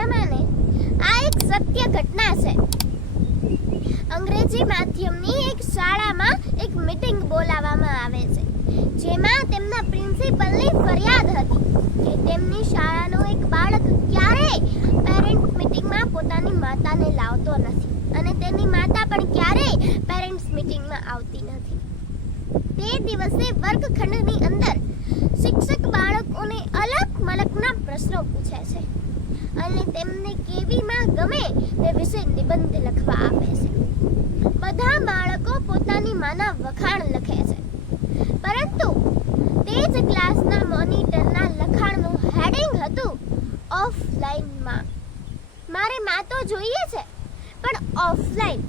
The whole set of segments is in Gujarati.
મજામાં ને? આ એક સત્ય ઘટના છે. અંગ્રેજી માધ્યમની એક શાળામાં એક મીટિંગ બોલાવવામાં આવે છે, જેમાં તેમના પ્રિન્સિપલની ફરિયાદ હતી કે તેમની શાળાનો એક બાળક ક્યારેય પેરેન્ટ મીટિંગમાં પોતાની માતાને લાવતો નથી અને તેની માતા પણ ક્યારેય પેરેન્ટ્સ મીટિંગમાં આવતી નથી. તે દિવસે વર્ગખંડની અંદર શિક્ષક બાળકોને અલગ મલકના પ્રશ્નો પૂછે છે અને તેમને કેવીમાં ગમે તે વિશે નિબંધ લખવા આપે છે. બધા બાળકો પોતાની માના વખાણ લખે છે, પરંતુ તે જ ક્લાસના મોનિટરના લખાણનું હેડિંગ હતું ઓફલાઈનમાં. મારે માં તો જોઈએ છે, પણ ઓફલાઈન.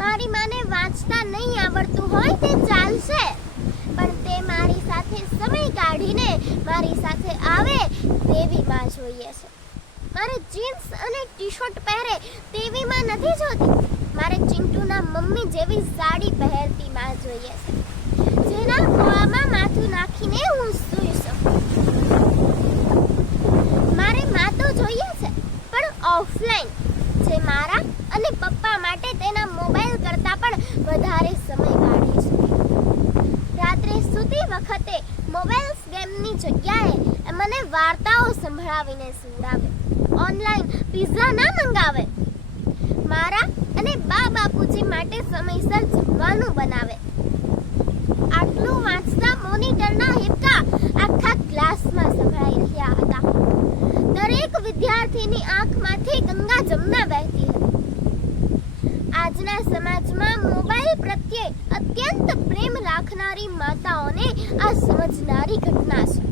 મારી માને વાંચતા નહીં આવડતું હોય તે ચાલશે, પણ તે મારી સાથે સમય કાઢીને મારી સાથે આવે તેવી માં જોઈએ છે. મારે જીન્સ અને ટી-શર્ટ પહેરે તેવી માં નથી જોતી. મારે ચિંટુના મમ્મી જેવી સાડી પહેરતી માં જોઈએ છે, જેના ખોળામાં માથું નાખીને હું સૂઈ શકું. મારે માં તો જોઈએ છે, પણ ઓફલાઈન, જે મારા અને પપ્પા માટે તેના મોબાઈલ કરતાં પણ વધારે સમય કાઢી શકે. રાત્રે સૂતી વખતે મોબાઈલ ગેમની જગ્યાએ મને વાર્તાઓ સંભળાવીને સુવડાવે. ઓનલાઈન પિઝા ના મંગાવે. મારા અને બા બાપુજી માટે સમયસર જમવાનું બનાવે. આટલું વાંચતા મોનિટરના હિપકા આખા ક્લાસમાં સંભળાઈ રહ્યા હતા. દરેક વિદ્યાર્થીની આંખમાંથી ગંગા જમના વહેતી હતી. આજના સમાજમાં મોબાઈલ પ્રત્યે અત્યંત પ્રેમ રાખનારી માતાઓને આ સમજનારી ઘટના છે.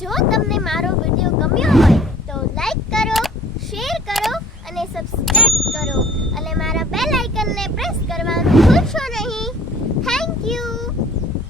જો તમને મારો વિડિયો ગમ્યો હોય તો લાઈક કરો, શેર કરો અને સબસ્ક્રાઇબ કરો અને મારા બેલ આઇકનને પ્રેસ કરવા